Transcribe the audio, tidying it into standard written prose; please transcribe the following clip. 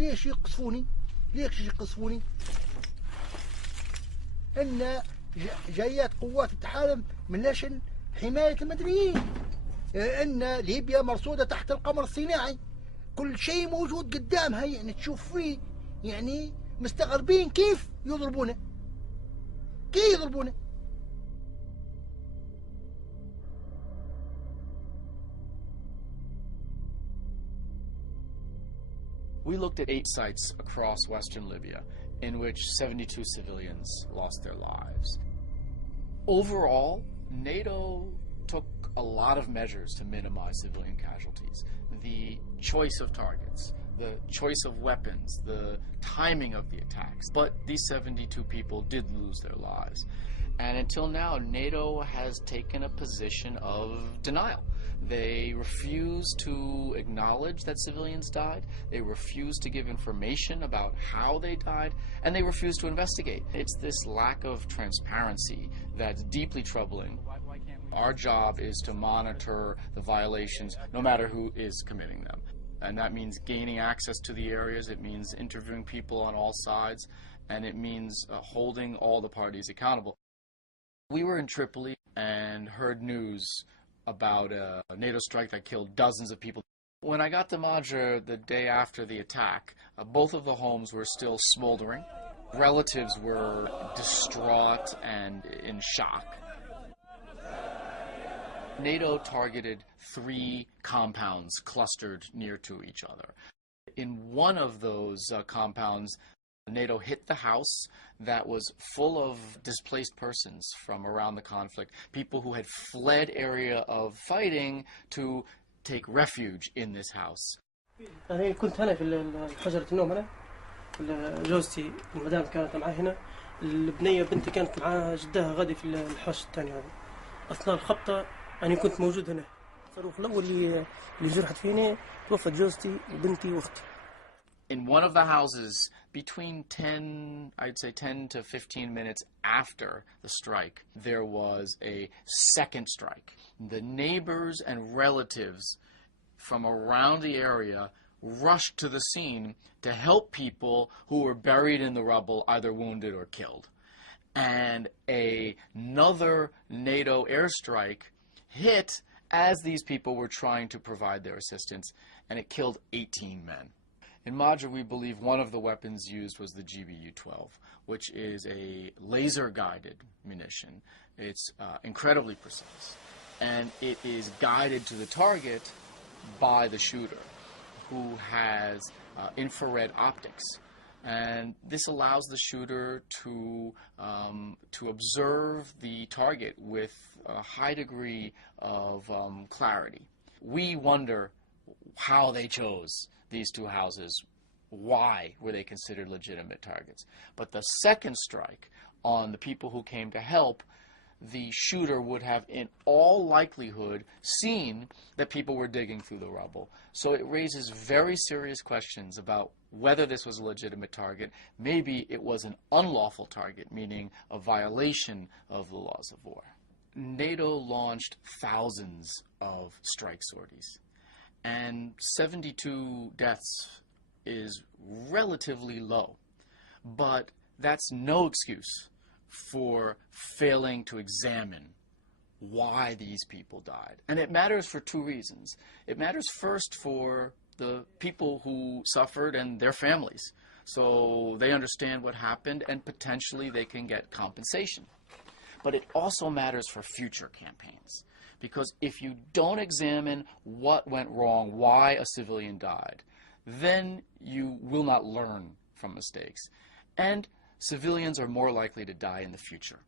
ليش يقصفوني؟ ليش يقصفوني؟ ان جايات قوات التحالف من أجل حماية المدنيين، ان ليبيا مرصودة تحت القمر الصناعي، كل شيء موجود قدامها، يعني تشوف فيه، يعني مستغربين كيف يضربونه، كيف يضربونه. We looked at 8 sites across western Libya in which 72 civilians lost their lives. Overall, NATO took a lot of measures to minimize civilian casualties. The choice of targets, the choice of weapons, the timing of the attacks. But these 72 people did lose their lives. And until now, NATO has taken a position of denial. They refuse to acknowledge that civilians died. They refuse to give information about how they died. And they refuse to investigate. It's this lack of transparency that's deeply troubling. Our job is to monitor the violations, no matter who is committing them. And that means gaining access to the areas. It means interviewing people on all sides. And it means holding all the parties accountable. We were in Tripoli and heard news about a NATO strike that killed dozens of people. When I got to Madra the day after the attack, both of the homes were still smoldering. Relatives were distraught and in shock. NATO targeted 3 compounds clustered near to each other. In one of those compounds, NATO hit the house that was full of displaced persons from around the conflict, people who had fled area of fighting to take refuge in this house. أنا كنت هنا في حجرة النوم هنا، جوزتي المدام كانت معي هنا، البنية بنتي كانت مع جدها غادي في الحوش الثاني هذا. أثناء الخبطة أنا كنت موجود هنا. الصاروخ الأول اللي جرحت فيني توفت جوزتي وبنتي وأختي. In one of the houses, between 10 to 15 minutes after the strike, there was a second strike. The neighbors and relatives from around the area rushed to the scene to help people who were buried in the rubble, either wounded or killed. And another NATO airstrike hit as these people were trying to provide their assistance, and it killed 18 men. In Madra, we believe one of the weapons used was the GBU-12, which is a laser-guided munition. It's incredibly precise, and it is guided to the target by the shooter, who has infrared optics. And this allows the shooter to observe the target with a high degree of clarity. We wonder how they chose these 2 houses. Why were they considered legitimate targets? But the second strike on the people who came to help, the shooter would have in all likelihood seen that people were digging through the rubble. So it raises very serious questions about whether this was a legitimate target. Maybe it was an unlawful target, meaning a violation of the laws of war. NATO launched thousands of strike sorties, and 72 deaths is relatively low, but that's no excuse for failing to examine why these people died. And it matters for 2 reasons. It matters first for the people who suffered and their families, so they understand what happened and potentially they can get compensation. But it also matters for future campaigns, because if you don't examine what went wrong, why a civilian died, then you will not learn from mistakes. And civilians are more likely to die in the future.